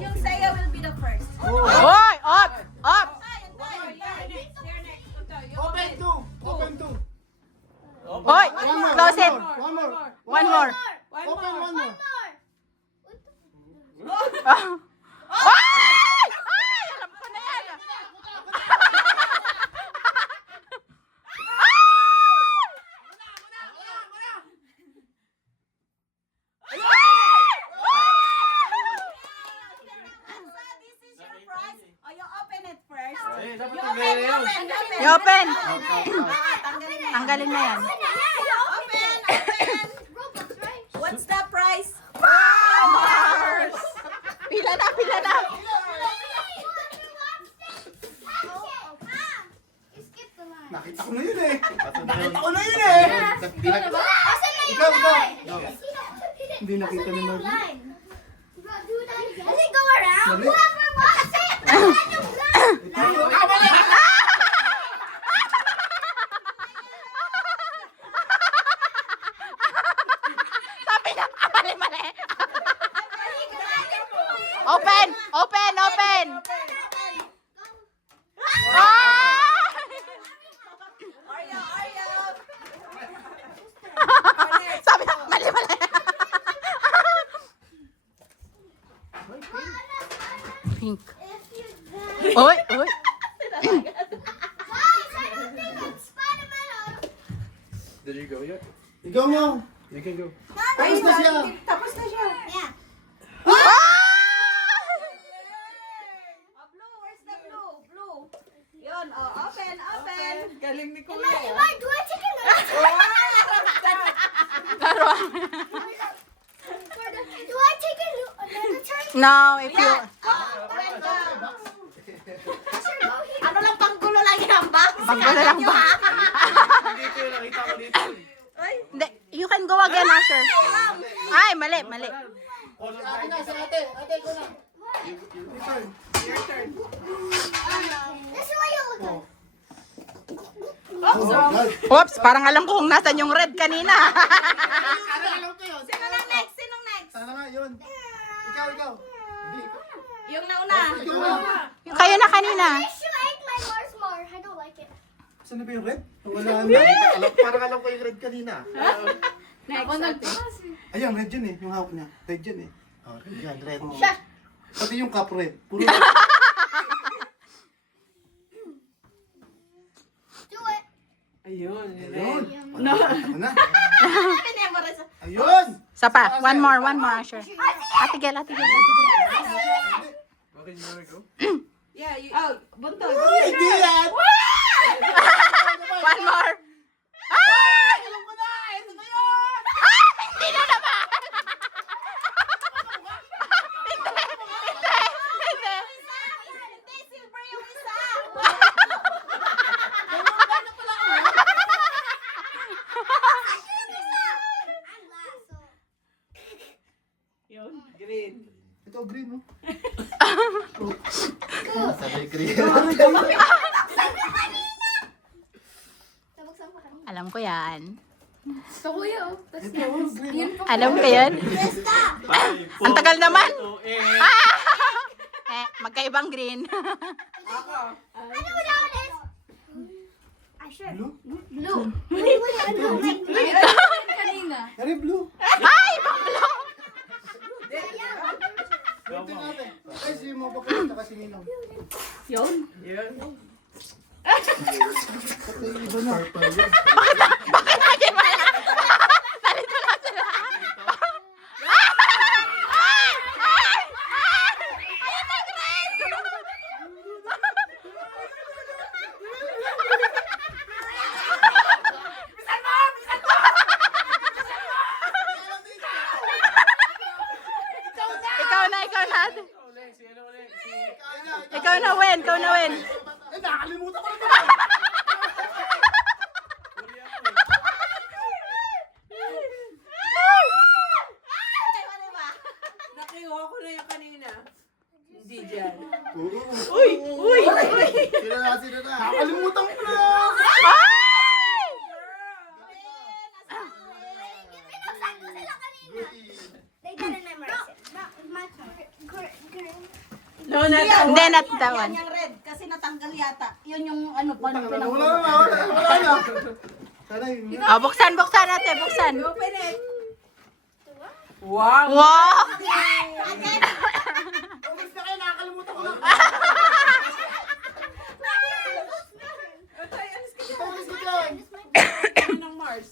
Yung Saya will be the first. Hoy! Up! Up! Open two. Open two. Hoy! Close it! One more. One more. Open one more. Ay! Ay! Alam ko na yan! This is your prize. Oh, you open it first. dapat You tanggalin yun. I-open! Tanggalin na. Tanggalin na yan. Open. What's the price? Pila na, pila na! Nakita ko na yun eh. Nakita ko na yun eh. Ikaw. Hindi nakita ni Marvin. Does it go around? Mali. Whoever wants it, let them run. Sabi na, mali, mali! Open! Open! Open! Ah! Arya. Sabi na, mali, mali! Pink. If you die. Oy! Oy! Guys, I don't think it's Spider-Man. Did you go yet? Ikaw mo. You can go. Ay, Tapos na siya. Tapos na siya. Yeah. Oh, blue. Where's the blue? Blue. Yun. Oh, open. Galing ni Am I, do I take another Laruan. Do I take another turn? No, if you... Sure, go here. Ano lang panggulo lang yan ba? Panggulo lang ba? Dito yung nakita ko dito. Hindi, you can go again, Asher. Ay, mali, mali. Ate na, sa ate. Ate ko na. Your turn. This is what you look like. Oops, parang alam ko kung nasan yung red kanina. Sino na next? Sinong next? Sana nga yun. Ikaw. Hindi. Yung nauna. Yung kayo na kanina. I should like my Mars more. I don't like it. Saan na ba yung red? Wala na. Parang alam ko yung red kanina. Ayan, red yun eh. Yung hawak niya. Red yun eh. Oh, red yan. Red. Pati yung cup red. Puro Do it. Ayun. No. Na. Memorize. Ayun. Sapa, one more, Asher. Atigel, atigel. Okay, you wanna go? Yeah, buntol. Hindi yan. One more. Ay! Alam ko na. Ito na yun. Hindi na naman. Hindi. Hindi, silver yung isa. Ito, green, no? Sabay green. Tabagsan pa kanina. Alam ko yan. Ito, green. Alam ko yan. Ang tagal naman. Ah! Magkaibang green. I know what that one is. I should. Blue? Blue. Blue. Dari blue. Ay, ibang blue. Ito natin. Ay, si mo pa pala kasi Ninong. Yun. Pati iba na. Bakit lagi ba? Nalito na sila. Ay! Ayun ang red! Ikaw na. Ikaw na win. Eh, nakalimutan ko na ito. Nakiwa ko na yung kanina. Hindi dyan. Uy! Sino na? Nakalimutan ko na. Ay! Binuksan ko sila kanina. They didn't memorize it. My turn. No, not Hindi, not that one. Yan yung red. Kasi natanggal yata. Yun yung ano pa. Wala na. Sana yun. Oh, buksan natin, buksan. Open it. Wow! Umalis na kayo, nakakalimutan ko na. Umalis ka dyan. Ng Mars.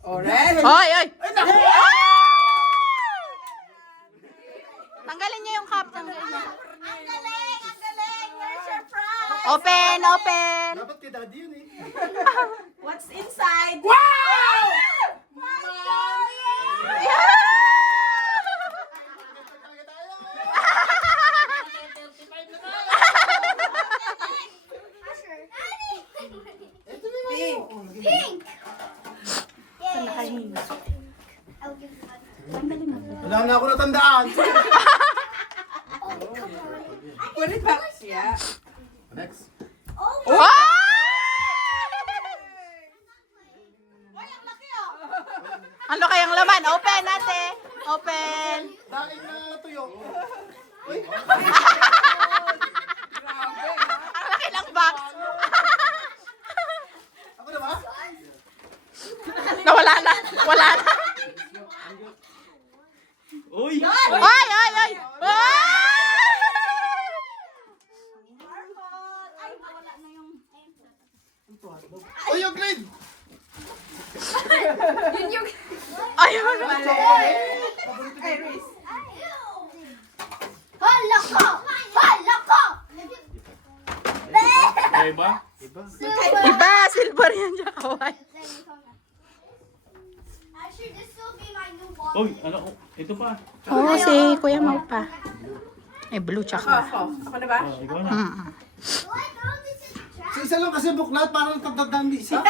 Orange. Oy, oy! Ay, naku! Tanggalin niyo yung cup, tanggalin niyo. Ang galing! Ang galing! Where's your prize? Open, open! Dapat kay daddy yun eh. What's inside? Wow! My God! Talaga tayo. Ito na Pink. yun. Pink! Yay! I'll give you one. Wala na ako natandaan. Oh, come on. Put it back. Yeah. Next. Oh, Wow! Ay, ang laki oh. Ano kayang laman? Open natin. Open. Daing na tuyo. Uy. Ang laki ng box. Ako na ba? Nawala na. Wala na. Uy. Oy, oy, oy. Purple. Ay, nawala na yung... Uy, yung grade. Ayun. Iris. hala ko! Hala ko! Iba? Iba, silver yan siya kaway. Actually, this will be my new wall. Uy, ano? Ito pa. Oo, si Kuya Mau pa. Eh, blue tsaka. Ako na ba? Oh, ikaw na. What? Oh, this is trash. Sa isa lang kasi buklat, parang tatagdan di isa.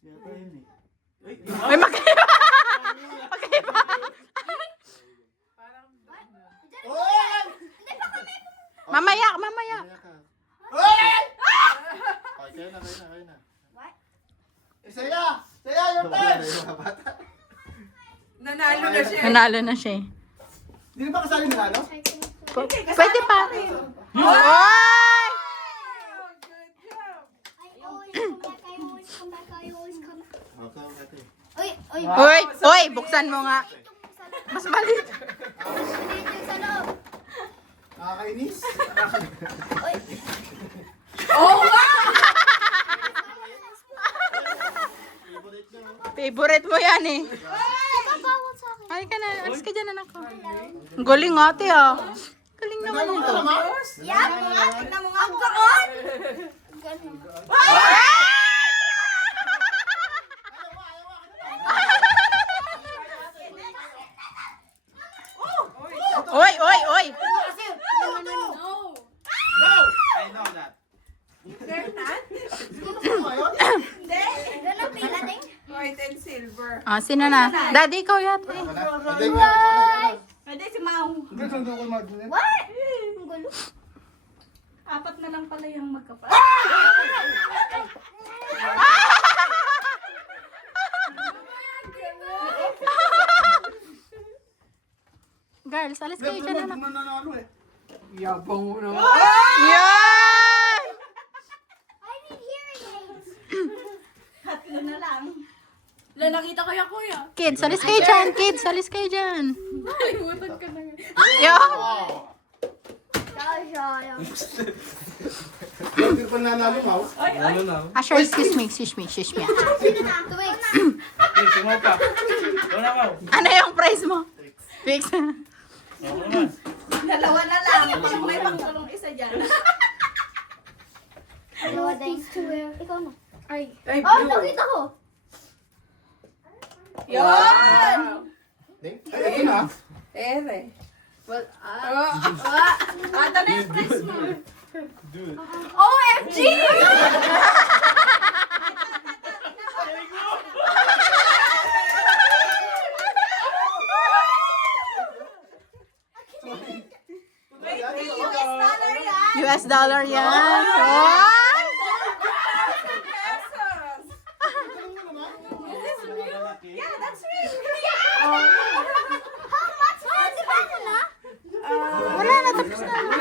Yata yun eh. May magkaiba. Magkaiba. Uy! Mamaya, mamaya. Uy! Kayo na. What? Saya, your turn! Nanalo na siya. Nanalo na siya eh. Hindi na ba kasali na ano? Pwede pa. Oy! Good job. I always come back. I always come back. I always come back. Uy, uy. Uy, uy, buksan mo nga. Mas maliit. Dito sa loob. Nakakainis. Uy. Oh, wow! Favorite mo yan eh. Bawal sa akin. Ay ka na, alis ka dyan anak ko. Ang galing ate ah. Galing naman Ano ito. ka naman? Yeah. Tignan mo nga ang gaon. Ganun. Oy, oy, oy. No. No! I know that. Fernand? Hindi. Ganun pila ding. White and silver. Ah, sino na? Daddy, ikaw yata eh. Pwede si Mau. What? Ang gulo. Apat na lang pala yung magkapal. Girls, alis kayo dyan anak. Yabang mo naman. Yan! I need hearing aids. Tatlo na lang. Nakita ko yung kuya. Kids, alis kayo dyan. Kids, alis kayo dyan. Nalimutan ka na. Yo! Hindi pa nanalo, Mau. Ano na? Asher, excuse me. Hey, sumaw pa. Ikaw na, Mau. Ano yung price mo? Fix. Ako naman. Dalawa na lang. Pag may pangkulong isa dyan. Dalawa ding. Ikaw na. Ay. Ay, Oh, nakita ko. Yun! Ay, ito na. Ere. Well, Ata na yung price mo. OMG! Wait, $3 yan. US dollar yan. Wow!